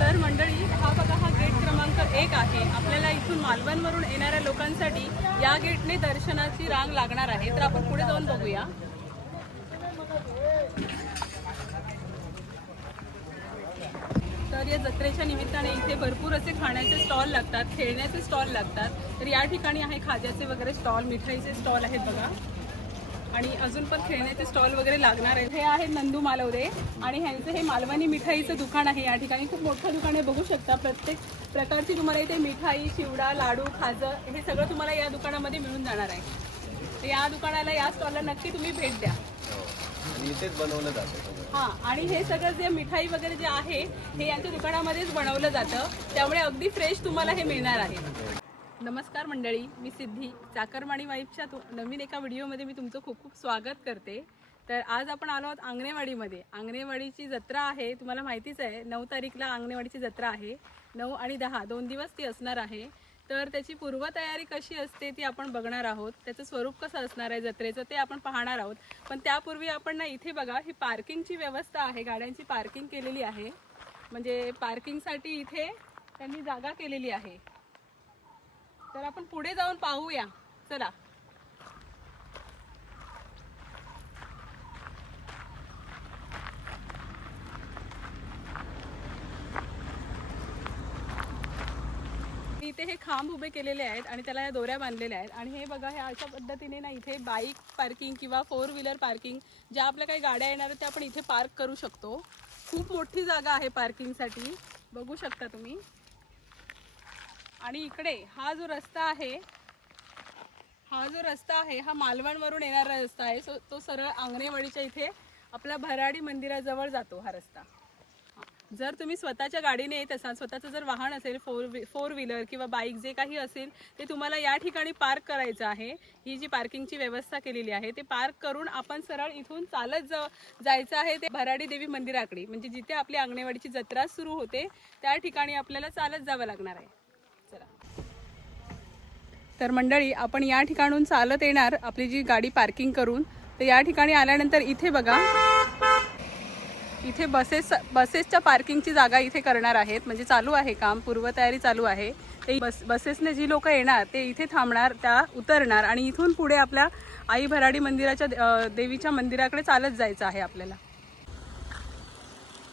तर मंडळी हा बघा हा गेट क्रमांक एक आहे. आपल्याला इथून मालवणवरून येणाऱ्या लोकांसाठी या गेटने दर्शनाची रांग लागणार आहे. तर आपण पुढे जाऊन बघूया. तर या जत्रेच्या निमित्ताने इथे भरपूर असे खाण्याचे स्टॉल लागतात खेळण्याचे स्टॉल लागतात. तर या ठिकाणी आहे खाज्याचे वगैरे स्टॉल मिठाईचे स्टॉल आहेत बघा. आणि अजून पण खेळण्याचे स्टॉल वगैरे लागणार आहेत. हे आहे नंदू मालवदे आणि ह्यांचं हे मालवणी मिठाईचं दुकान आहे या ठिकाणी. खूप मोठं दुकान आहे बघू शकता प्रत्येक प्रकारची तुम्हाला इथे मिठाई चिवडा लाडू खाजं हे सगळं तुम्हाला या दुकानामध्ये मिळून जाणार आहे. तर या दुकानाला या स्टॉलला नक्की तुम्ही भेट द्या. इथेच बनवलं जातं हा आणि हे सगळं जे मिठाई वगैरे जे आहे हे यांच्या दुकानामध्येच बनवलं जातं. त्यामुळे अगदी फ्रेश तुम्हाला हे मिळणार आहे. नमस्कार मंडळी मी सिद्धी. चाकरमाणी वाईफच्या नवीन एका व्हिडिओमध्ये मी तुमचं खूप खूप स्वागत करते. तर आज आपण आलो आहोत आंगणेवाडीमध्ये. आंगणेवाडीची जत्रा आहे तुम्हाला माहितीच आहे नऊ तारीखला आंगणेवाडीची जत्रा आहे. नऊ आणि दहा दोन दिवस ती असणार आहे. तर त्याची पूर्वतयारी कशी असते ती आपण बघणार आहोत. त्याचं स्वरूप कसं असणार आहे जत्रेचं ते आपण पाहणार आहोत. पण त्यापूर्वी आपण ना इथे बघा ही पार्किंगची व्यवस्था आहे. गाड्यांची पार्किंग केलेली आहे. म्हणजे पार्किंगसाठी इथे त्यांनी जागा केलेली आहे. तर आपण पुढे जाऊन पाहूया. चला. इथे हे खांब उभे केलेले आहेत आणि त्याला या दोऱ्या बांधलेल्या आहेत. आणि हे बघा हे अशा पद्धतीने ना इथे बाईक पार्किंग किंवा फोर व्हीलर पार्किंग ज्या आपल्या काही गाड्या येणार आहेत त्या आपण इथे पार्क करू शकतो. खूप मोठी जागा आहे पार्किंगसाठी बघू शकता तुम्ही. आणि इकडे हा जो रस्ता आहे हा जो रस्ता आहे हा मालवणवरून येणारा रस्ता आहे. सो तो सरळ आंगणेवाडीच्या इथे आपल्या भराडी मंदिराजवळ जातो हा रस्ता. जर तुम्ही स्वतःच्या गाडीने येत असाल स्वतःचं जर वाहन असेल फोर व्ही फोर व्हीलर किंवा बाईक जे काही असेल ते तुम्हाला या ठिकाणी पार्क करायचं आहे. ही जी पार्किंगची व्यवस्था केलेली आहे ते पार्क करून आपण सरळ इथून चालत जा जायचं आहे ते भराडी देवी मंदिराकडे. म्हणजे जिथे आपली आंगणेवाडीची जत्रा सुरू होते त्या ठिकाणी आपल्याला चालत जावं लागणार आहे. तर मंडळी आपण या ठिकाणून चालत येणार आपली जी गाडी पार्किंग करून. तर या ठिकाणी आल्यानंतर इथे बघा इथे बसेस बसेसच्या पार्किंगची जागा इथे करणार आहेत. म्हणजे चालू आहे काम पूर्वतयारी चालू आहे. ते बस बसेसने जी लोक येणार ते इथे थांबणार त्या उतरणार आणि इथून पुढे आपल्या आई भराडी मंदिराच्या देवीच्या मंदिराकडे चालत जायचं आहे आपल्याला.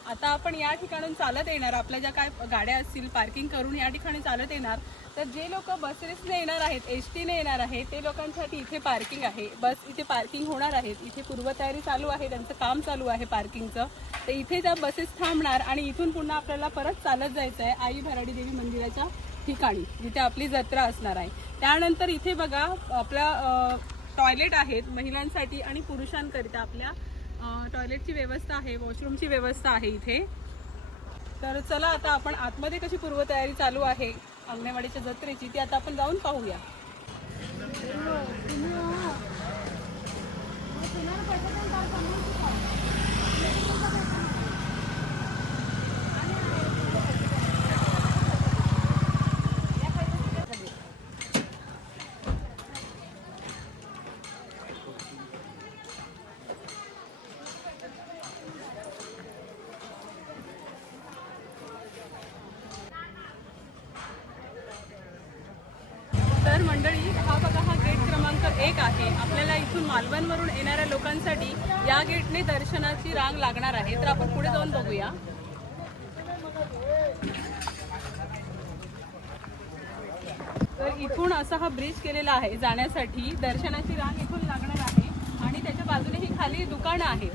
आता आपण या ठिकाणून चालत येणार आपल्या ज्या काय गाड्या असतील पार्किंग करून या ठिकाणी चालत येणार. तर जे लोक बसेसने येणार आहेत एस टीने येणार आहेत ते लोकांसाठी इथे पार्किंग आहे. बस इथे पार्किंग होणार आहेत. इथे पूर्वतयारी चालू आहे त्यांचं काम चालू आहे पार्किंगचं तर इथे त्या बसेस थांबणार आणि इथून पुन्हा आपल्याला परत चालत जायचं आहे आई भराडी देवी मंदिराच्या ठिकाणी जिथे आपली जत्रा असणार आहे. त्यानंतर इथे बघा आपल्या टॉयलेट आहेत महिलांसाठी आणि पुरुषांकरिता आपल्या टॉयलेटची व्यवस्था आहे वॉशरूमची व्यवस्था आहे इथे. तर चला आता आपण आतमध्ये कशी पूर्वतयारी चालू आहे अंगणवाडीच्या जत्रेची ती आता आपण जाऊन पाहूया तर मंडळी हा बघा हा गेट क्रमांक एक आहे आपल्याला इथून मालवणवरून येणाऱ्या लोकांसाठी या गेटने दर्शनाची रांग लागणार आहे तर आपण पुढे जाऊन बघूया. तर इथून असा हा ब्रिज केलेला आहे जाण्यासाठी. दर्शनाची रांग इथून लागणार आहे. आणि त्याच्या बाजूने ही खाली दुकानं आहेत.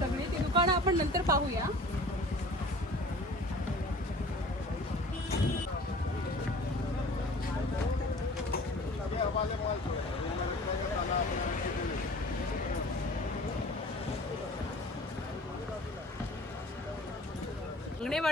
सगळी ती दुकानं आपण नंतर पाहूया.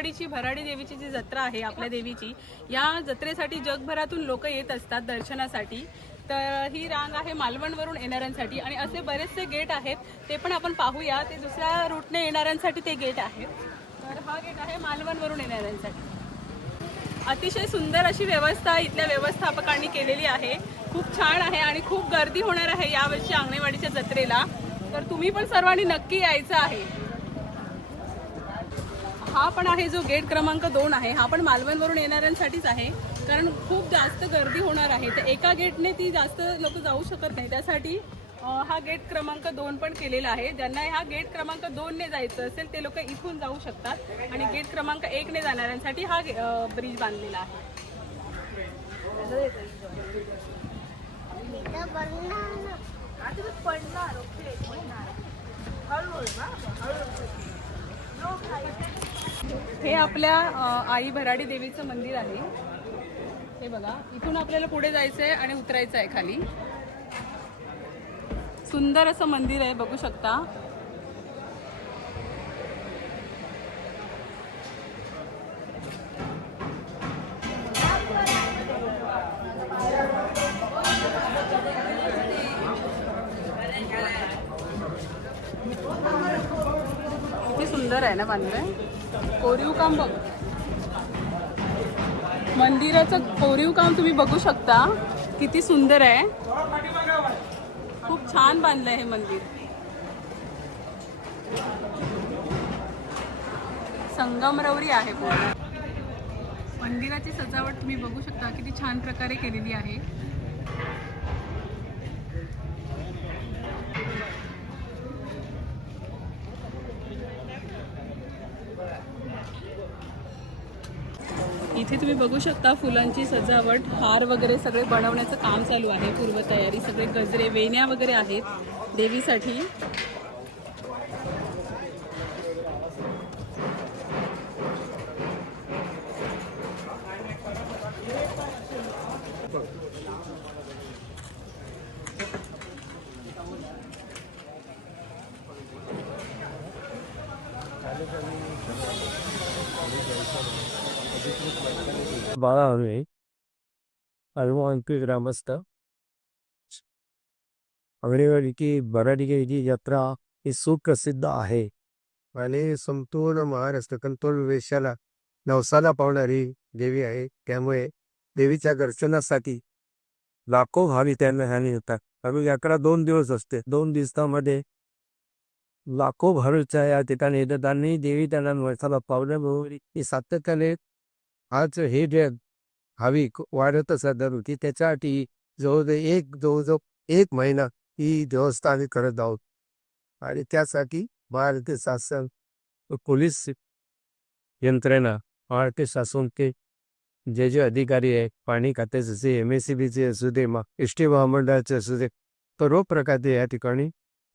अंगणेवाडीची भराडी देवीची जी जत्रा आहे आपल्या देवीची या जत्रेसाठी जगभरातून लोक येत असतात दर्शनासाठी. तर ही रांग आहे मालवणवरून येणाऱ्यांसाठी आणि असे बरेचसे गेट आहेत ते पण आपण पाहूया. ते दुसऱ्या रूटने येणाऱ्यांसाठी ते गेट आहे तर हा गेट आहे मालवणवरून येणाऱ्यांसाठी. अतिशय सुंदर अशी व्यवस्था इथल्या व्यवस्थापकांनी केलेली आहे. खूप छान आहे आणि खूप गर्दी होणार आहे यावर्षी अंगणेवाडीच्या जत्रेला. तर तुम्ही पण सर्वांनी नक्की यायचं आहे. हा पण आहे जो गेट क्रमांक दोन आहे हा पण मालवणवरून येणाऱ्यांसाठीच आहे. कारण खूप जास्त गर्दी होणार आहे. तर एका गेटने ती जास्त लोक जाऊ शकत नाही. त्यासाठी हा गेट क्रमांक दोन पण केलेला आहे. ज्यांना हा गेट क्रमांक दोनने जायचं असेल ते लोक इथून जाऊ शकतात. आणि गेट क्रमांक एकने जाणाऱ्यांसाठी हा ब्रिज बांधलेला आहे. हे आपल्या आई भराडी देवीचं मंदिर आहे. हे बघा इथून आपल्याला पुढे जायचं आहे आणि उतरायचं आहे खाली. सुंदर असं मंदिर आहे बघू शकता. किती सुंदर आहे ना बांधलं कोरीव काम बघ. मंदिराचं कोरीव काम तुम्ही बघू शकता. किती सुंदर आहे. खूप छान बांधलं हे मंदिर. संगमरवरी आहे पूर्ण. मंदिराची सजावट तुम्ही बघू शकता. किती छान प्रकारे केलेली आहे. इथे तुम्ही बघू शकता फुलांची सजावट हार वगैरे सगळे बनवण्याचं काम चालू आहे. पूर्वतयारी सगळे गजरे वेण्या वगैरे आहेत देवीसाठी. बाळा हवे हनुमानकी ग्रामस्थ अंगणेवाडी की बराडीगे यात्रा ही सुप्रसिद्ध आहे. आणि संपूर्ण महाराष्ट्र कंतोल वेशाला नवसाला पावणारी देवी आहे. त्यामुळे देवीच्या दर्शनासाठी लाखो भावी त्यांना ह्याने येतात. आणि यात्रा दोन दिवस असते. दोन दिवसामध्ये लाखो भाविकच्या या ठिकाणी येतात आणि देवी त्यांना नवसाला पावल्यामुळे ही सातत्याने आज हे जे भाविक वाढतच दर होती त्याच्यासाठी जवळजवळ एक जवळजवळ एक महिना ही व्यवस्था आम्ही करत आहोत. आणि त्यासाठी भारतीय शासन पोलीस यंत्रणा भारतीय शासन ते जे जे अधिकारी आहे पाणी खात्याचे असे एम एस सी बीचे असू दे मा एस टी महामंडळाचे असू दे सर्व प्रकारचे या ठिकाणी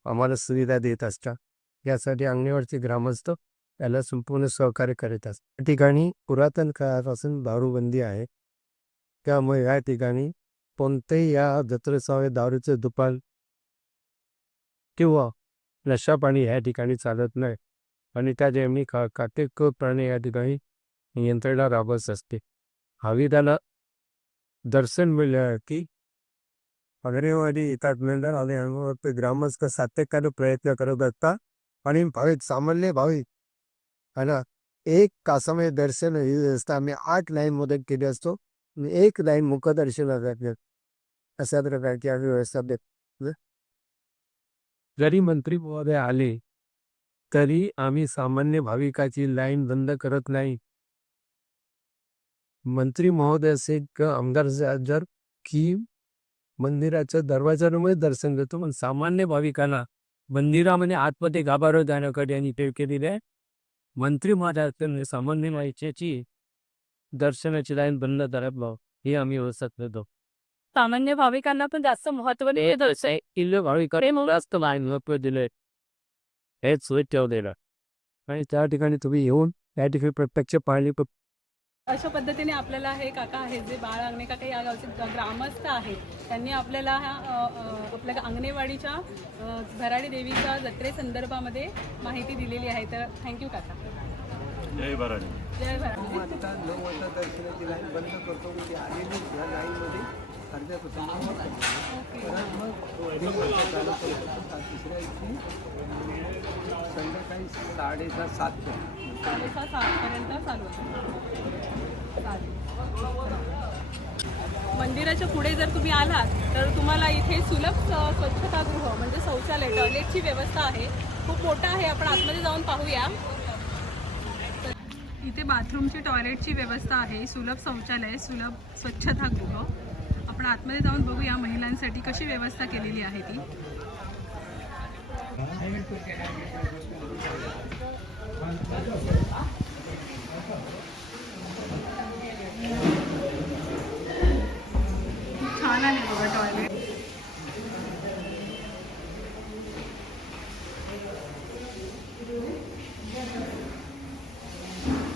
आम्हाला सुविधा देत असतात. यासाठी अंगणेवाडीचे ग्रामस्थ त्याला संपूर्ण सहकार्य करीत असतात या ठिकाणी पुरातन काळापासून दारूबंदी आहे. त्यामुळे या ठिकाणी कोणतेही या जत्रेसावे दारूचे दुपाल किंवा नशापाणी या ठिकाणी चालत नाही. आणि त्या जेवणी का काटेकोरपणे या ठिकाणी यंत्रणा राबत असते. हवीदाला दर्शन मिळलं की अग्रेवाडी येतात मिळणार आणि अनुभव ग्रामस्थ सातत्याने प्रयत्न करत असतात. आणि भाविक सामान्य भाविक है ना? एक तासामध्ये दर्शन ही व्यवस्था आम्ही आठ लाईन मध्ये केली असतो एक लाईन मुखदर्शनाला अशा प्रकारची आम्ही व्यवस्था देतो जरी मंत्री महोदय आले तरी आम्ही सामान्य भाविकाची लाईन बंद करत नाही. मंत्री महोदय असे आमदार जर की मंदिराच्या दरवाजामुळे दर्शन देतो पण सामान्य भाविकांना मंदिरामध्ये आतमध्ये गाभारो जाण्याकडे यांनी ठेव केलेली आहे मंत्री महाराष्ट्र सामान्य माहितीची दर्शनाची लाईन बंद करत भाव ही आम्ही व्यवस्था करतो. सामान्य भाविकांना पण जास्त महत्त्व किल्ले जास्त लाईन महत्त्व दिले. हेच सोय ठेवलेलं. आणि त्या ठिकाणी तुम्ही येऊन त्या ठिकाणी प्रत्यक्ष पाहिली अशा पद्धतीने आपल्याला हे काका आहेत जे बाळ अंगणे काका या गावचे ग्रामस्थ आहेत त्यांनी आपल्याला अ, आपल्या अंगणेवाडीच्या भराडी देवीच्या जत्रेसंदर्भामध्ये माहिती दिलेली आहे. तर थँक्यू काका. जय भराडी. जय भराडी. आता नऊ वाजता दर्शनाची लाईन बंद करतो म्हणजे आलेली या लाईनमध्ये. अर्ध्या परत मग तिसऱ्या दिवशी संध्याकाळी साडेसहा सातच्या साडेसहा सातपर्यंत चालू चालेल मंदिराच्या पुढे जर तुम्ही आलात तर तुम्हाला इथे सुलभ स्वच्छतागृह म्हणजे शौचालय टॉयलेटची व्यवस्था आहे. खूप मोठा आहे. आपण आतमध्ये जाऊन पाहूया. इथे बाथरूमची टॉयलेटची व्यवस्था आहे. सुलभ शौचालय सुलभ स्वच्छतागृह. आपण आतमध्ये जाऊन बघूया महिलांसाठी कशी व्यवस्था केलेली आहे ती. छान आहे बघा टॉयलेट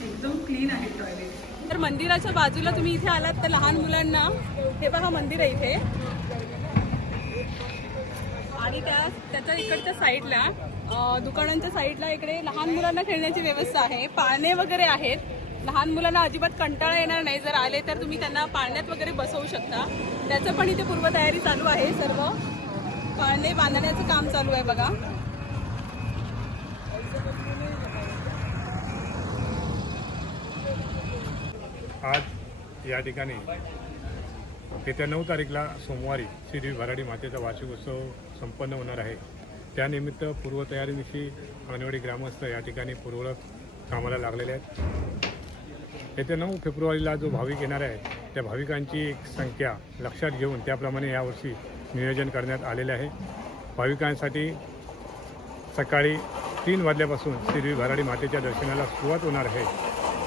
एकदम क्लीन आहे टॉयलेट तर मंदिराच्या बाजूला तुम्ही इथे आलात तर लहान मुलांना हे बघा मंदिर आहे इथे. आणि त्या त्याच्या इकडच्या साईडला दुकानांच्या साईडला इकडे लहान मुलांना खेळण्याची व्यवस्था आहे. पाळणे वगैरे आहेत. लहान मुलांना अजिबात कंटाळा येणार नाही. जर आले तर तुम्ही त्यांना पाळण्यात वगैरे बसवू शकता. त्याचं पण इथे पूर्वतयारी चालू आहे सर्व. पाळणे बांधण्याचं काम चालू आहे बघा. आज या ठिकाणी येत्या नऊ तारीखला सोमवारी श्री भराडी मातेचा वार्षिक उत्सव संपन्न होणार आहे. त्यानिमित्त पूर्वतयारीविषयी अंगणवाडी ग्रामस्थ या ठिकाणी पूर्वक कामाला लागलेले आहेत. येत्या नऊ फेब्रुवारीला जो भाविक येणार आहे त्या भाविकांची एक संख्या लक्षात घेऊन त्याप्रमाणे यावर्षी नियोजन करण्यात आलेले आहे. भाविकांसाठी सकाळी तीन वाजल्यापासून श्री भराडी मातेच्या दर्शनाला सुरुवात होणार आहे.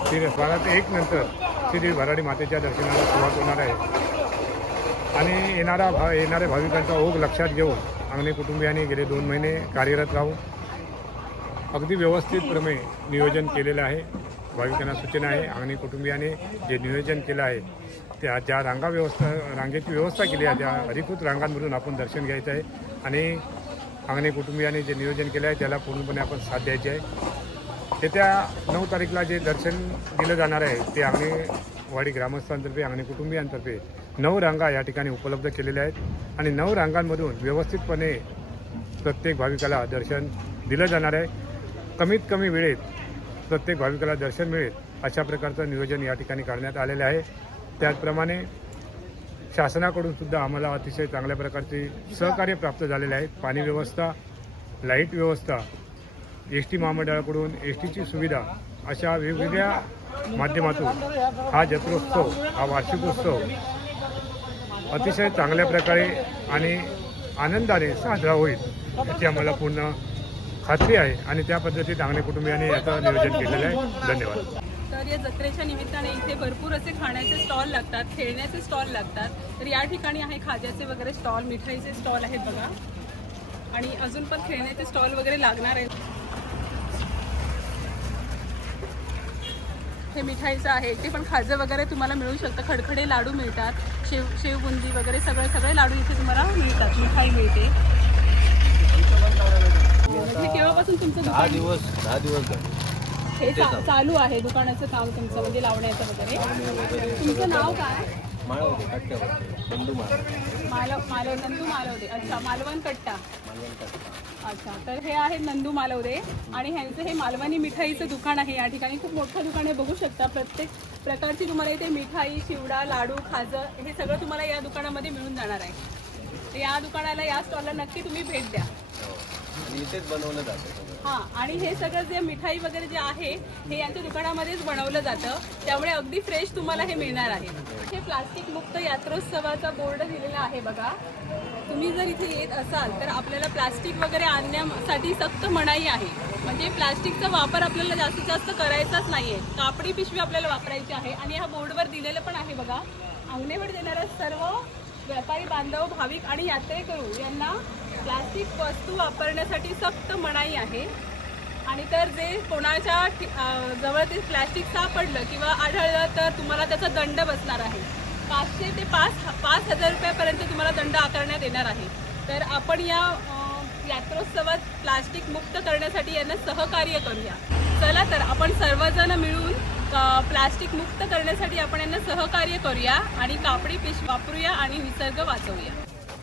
श्री बारात एक नंतर श्री भराडी मातेच्या दर्शनाला सुरुवात होणार आहे. आणि येणारा भा येणाऱ्या भाविकांचा ओघ लक्षात घेऊन अंगणे कुटुंबियांनी गेले दोन महिने कार्यरत राहून अगदी व्यवस्थितप्रमे नियोजन केलेलं आहे. भाविकांना सूचना आहे. अंगणे कुटुंबियाने जे नियोजन केलं आहे त्या ज्या रांगा व्यवस्था रांगेची व्यवस्था केली आहे त्या अधिकृत रांगांमधून आपण दर्शन घ्यायचं आहे. आणि अंगणे कुटुंबियाने जे नियोजन केलं आहे त्याला पूर्णपणे आपण साथ द्यायची आहे. येत्या नऊ तारीखला जे दर्शन दिलं जाणार आहे ते वाडी ग्रामस्थांतर्फे आणि कुटुंबियांतर्फे नऊ रांगा या ठिकाणी उपलब्ध केलेल्या आहेत. आणि नऊ रांगांमधून व्यवस्थितपणे प्रत्येक भाविकाला दर्शन दिलं जाणार आहे. कमीत कमी वेळेत प्रत्येक भाविकाला दर्शन मिळेल अशा प्रकारचं नियोजन या ठिकाणी करण्यात आलेलं आहे. त्याचप्रमाणे शासनाकडून सुद्धा आम्हाला अतिशय चांगल्या प्रकारचे सहकार्य प्राप्त झालेले आहे. पाणी व्यवस्था लाइट व्यवस्था एस टी महामंडळाकडून एस टीची सुविधा अशा वेगवेगळ्या माध्यमातून हा जत्रोत्सव हा वार्षिकोत्सव अतिशय चांगल्या प्रकारे आणि आनंदाने साजरा होईल याची आम्हाला पूर्ण खात्री आहे आणि त्या पद्धतीत अंगणे कुटुंबियांनी याचं नियोजन केलेलं आहे. धन्यवाद. तर या जत्रेच्या निमित्ताने इथे भरपूर असे खाण्याचे स्टॉल लागतात खेळण्याचे स्टॉल लागतात. तर या ठिकाणी आहे खाज्याचे वगैरे स्टॉल मिठाईचे स्टॉल आहेत बघा. आणि अजून पण खेळण्याचे स्टॉल वगैरे लागणार आहेत. हे मिठाईचं आहे. ते पण खाजं वगैरे तुम्हाला मिळू शकतं. खडखडे लाडू मिळतात. शेव शेवबुंदी वगैरे सगळे सगळे लाडू इथे तुम्हाला मिळतात. मिठाई मिळते. केव्हापासून तुमचं दहा दुकान दिवस दहा दिवस झाले. हे चा- चालू. आहे दुकानाचं काम तुमचं म्हणजे लावण्याचं वगैरे. तुमचं नाव काय? माळवते कट्ट्यावरती बंधू माळ. मालव मालव नंदू मालवदे अच्छा मालवण कट्टा. मालवण कट्टा. अच्छा तर हे आहे नंदू मालवदे आणि ह्यांचं हे मालवणी मिठाईचं दुकान आहे. या ठिकाणी खूप मोठं दुकान आहे. बघू शकता प्रत्येक प्रकारची तुम्हाला इथे मिठाई चिवडा लाडू खाजं हे सगळं तुम्हाला या दुकानामध्ये मिळून जाणार आहे. तर या दुकानाला या स्टॉलला नक्की तुम्ही भेट द्या. आणि इथेच बनवलं जातं. हां आणि हे सगळं जे मिठाई वगैरे जे आहे हे यांच्या दुकानामध्येच बनवलं जातं. त्यामुळे अगदी फ्रेश तुम्हाला हे मिळणार आहे. हे प्लास्टिक मुक्त यात्रोत्सवाचा बोर्ड दिलेला आहे बघा. तुम्ही जर इथे येत असाल तर आपल्याला प्लास्टिक वगैरे आणण्यासाठी सक्त मनाई आहे. म्हणजे प्लास्टिकचा वापर आपल्याला जास्तीत जास्त करायचाच नाही आहे कापडी पिशवी आपल्याला वापरायची आहे. आणि ह्या बोर्डवर दिलेलं पण आहे बघा. अंगणेवर देणाऱ्या सर्व व्यापारी बांधव भाविक आणि यात्रेकरू यांना प्लास्टिक वस्तू वापरण्यासाठी सक्त मनाई आहे. आणि तर जे कोणाच्या जवळ ते प्लॅस्टिक सापडलं किंवा आढळलं तर तुम्हाला त्याचा दंड बसणार आहे. पाचशे ते पाच पाच हजार रुपयापर्यंत तुम्हाला दंड आकारण्यात येणार आहे. तर आपण या यात्रोत्सवात प्लास्टिक मुक्त करण्यासाठी यांना सहकार्य करूया. चला तर आपण सर्वजण मिळून प्लास्टिक मुक्त करण्यासाठी आपण यांना सहकार्य करूया आणि कापडी पिशवी वापरूया आणि निसर्ग वाचवूया.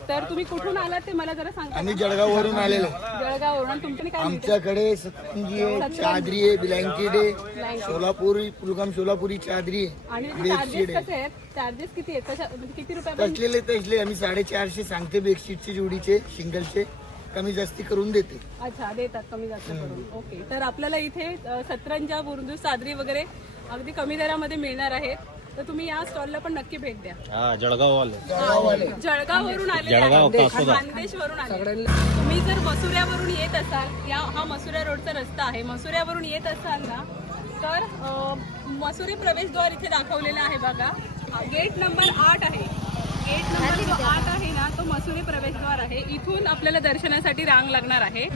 तर तुम्ही कुठून आलात ते मला जरा सांगा. आम्ही जळगाववरून आलेलो. जळगाववरून. आणि तुमच्याकडे काय मिळतं? आमच्याकडे सतरंजी आहे चादरी आहे ब्लँकेट आहे सोलापुरी फुलगाम सोलापुरी चादरी आणि आहे. त्याचे चार्जेस आहे कसे आहेत? चार्जेस किती आहेत? कशा म्हणजे किती रुपयापर्यंत तसलेले तसले आम्ही साडेचारशे सांगते बेडशीटचे जोडीचे सिंगलचे कमी जास्ती करून देते. अच्छा देतात कमी जास्त करून. ओके. तर आपल्याला इथे अ, सतरंजा बुरदू सादरी वगैरे अगदी कमी दरामध्ये मिळणार आहेत. तर तुम्ही या स्टॉलला पण नक्की भेट द्या. हा जळगाव वाले जळगाववरून आले जळगाव, कासोदा. खानदेशवरून आले तुम्ही जर मसुऱ्यावरून येत असाल या हा मसुऱ्या रोडचा रस्ता आहे. मसुऱ्यावरून येत असाल ना तर अ, मसुरी प्रवेशद्वार इथे दाखवलेला आहे बघा. गेट नंबर आठ आहे. गेट नंबर जो आठ आहे ना तो मसुरी प्रवेशद्वार आहे. इथून आपल्याला दर्शनासाठी रांग लागणार आहे.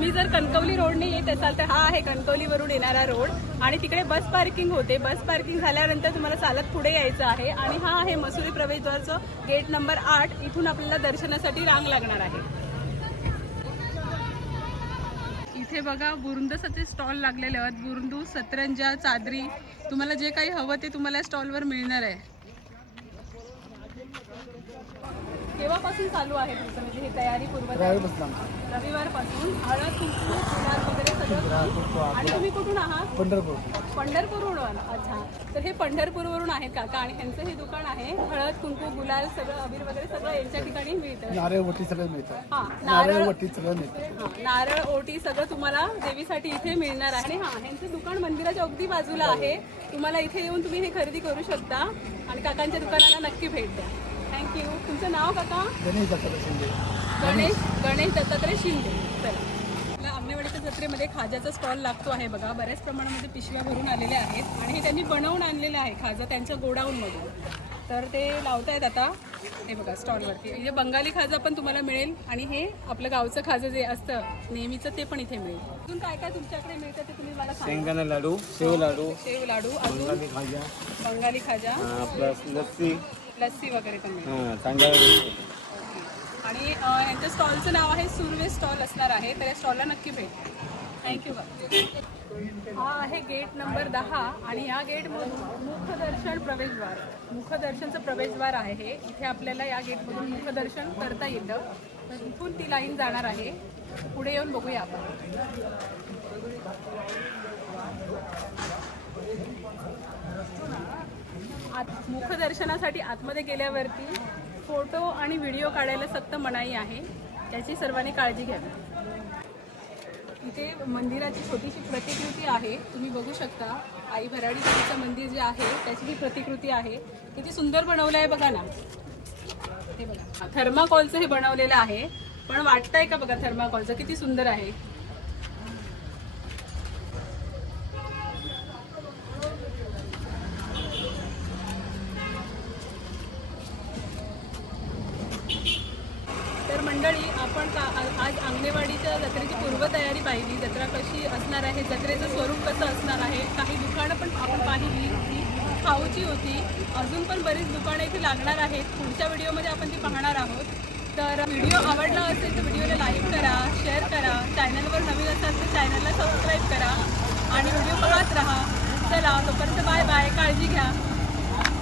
तुम्ही जर कणकवली रोडने येत असाल तर हा आहे कणकवलीवरून येणारा रोड. आणि तिकडे बस पार्किंग होते. बस पार्किंग झाल्यानंतर तुम्हाला चालत पुढे यायचं आहे. आणि हा आहे मसुरी प्रवेशद्वारचं गेट नंबर आठ. इथून आपल्याला दर्शनासाठी रांग लागणार आहे. इथे बघा बुरुंदसाचे स्टॉल लागलेले आहेत. बुरुंदू सतरंजा चादरी. तुम्हाला जे काही हवं ते तुम्हाला स्टॉलवर मिळणार आहे. केव्हापासून चालू आहे तुमचं? म्हणजे ही तयारी पूर्व रविवारपासून हळद कुंकू गुलाल वगैरे सगळं आणि तुम्ही कुठून आहात? पंढरपूर. पंढरपूरवरून. अच्छा. तर हे पंढरपूरवरून आहेत काका आणि ह्यांचं हे दुकान आहे. हळद कुंकू गुलाल सगळं अबीर वगैरे सगळं यांच्या ठिकाणी मिळतं. नारळ वटी सगळं मिळतं. हा नारळ वटी सगळं मिळतं. नारळ ओटी सगळं तुम्हाला देवीसाठी इथे मिळणार आहे. आणि हा ह्यांचं दुकान मंदिराच्या अगदी बाजूला आहे. तुम्हाला इथे येऊन तुम्ही हे खरेदी करू शकता. आणि काकांच्या दुकानाला नक्की भेट द्या. थँक्यू. तुमचं नाव काका? गणेश दत्तात्रय शिंदे. गणेश गणेश दत्तात्रय शिंदे. चला. आपल्या आंबेवाडीच्या जत्रेमध्ये खाजाचा स्टॉल लागतो आहे बघा. बऱ्याच प्रमाणामध्ये पिशव्या भरून आलेल्या आहेत आणि हे त्यांनी बनवून आणलेलं आहे खाजा त्यांच्या गोडाऊनमधून. तर ते लावतायत आता. हे बघा स्टॉलवरती म्हणजे बंगाली खाजा पण तुम्हाला मिळेल आणि हे आपलं गावचं खाजं जे असतं नेहमीचं ते पण इथे मिळेल. अजून काय काय तुमच्याकडे मिळतं ते तुम्ही मला सांगा. शेंगदाणा लाडू शेव लाडू शेव लाडू अजून बंगाली खाजा. प्लस लस्सी. लस्सी वगैरे पण हां चांगल्या आणि अ, यांच्या स्टॉलचं नाव आहे सुर्वे स्टॉल असणार आहे तर या स्टॉलला नक्की भेट. थँक्यू हा आहे गेट नंबर दहा आणि या गेटमधून मुखदर्शन प्रवेशद्वार. मुखदर्शनचं प्रवेशद्वार आहे हे. इथे आपल्याला या गेटमधून मुखदर्शन करता येतं. तर इथून ती लाईन जाणार आहे. पुढे येऊन बघूया आपण. आत मुखदर्शनासाठी आतमध्ये गेल्यावरती फोटो आणि व्हिडिओ काढायला सक्त मनाई आहे. त्याची सर्वांनी काळजी घ्यावी. इथे मंदिराची छोटीशी प्रतिकृती आहे. तुम्ही बघू शकता आई भराडी देवीचं मंदिर जे आहे त्याची ही प्रतिकृती आहे. किती सुंदर बनवलं आहे बघा ना. हे बघा. थर्माकॉलचं हे बनवलेलं आहे. पण वाटतंय का बघा थर्माकॉलचं? किती सुंदर आहे. असणार आहे जत्रेचं स्वरूप कसं असणार आहे काही दुकानं पण आपण पाहिली. ती खाऊची होती. अजून पण बरीच दुकानं इथे लागणार आहेत. पुढच्या व्हिडिओमध्ये आपण ती पाहणार आहोत. तर व्हिडिओ आवडला असेल तर व्हिडिओला लाईक करा शेअर करा. चॅनलवर नवीन असाल तर चॅनलला सबस्क्राईब करा. आणि व्हिडिओ पाहत राहा. चला तोपर्यंत बाय बाय. काळजी घ्या.